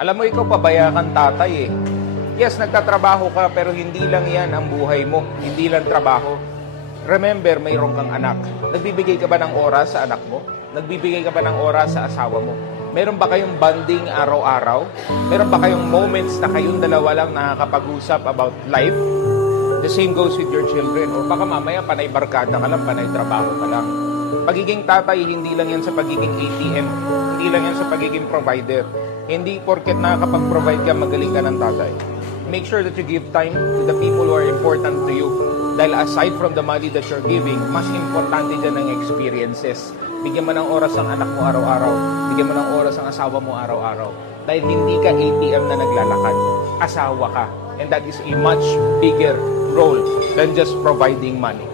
Alam mo, ikaw pabaya kang tatay eh. Yes, nagtatrabaho ka pero hindi lang yan ang buhay mo. Hindi lang trabaho. Remember, mayroon kang anak. Nagbibigay ka ba ng oras sa anak mo? Nagbibigay ka ba ng oras sa asawa mo? Meron ba kayong bonding araw-araw? Meron ba kayong moments na kayong dalawa lang nakakapag-usap about life? The same goes with your children. O baka mamaya panay barkada ka lang, panay trabaho ka lang. Pagiging tatay, hindi lang yan sa pagiging ATM. Hindi lang yan sa pagiging provider. Hindi porket nakakapag-provide ka, magaling ka ng tatay. Make sure that you give time to the people who are important to you. Dahil aside from the money that you're giving, mas importante dyan ang experiences. Bigyan mo ng oras ang anak mo araw-araw. Bigyan mo ng oras ang asawa mo araw-araw. Dahil hindi ka ATM na naglalakad. Asawa ka. And that is a much bigger role than just providing money.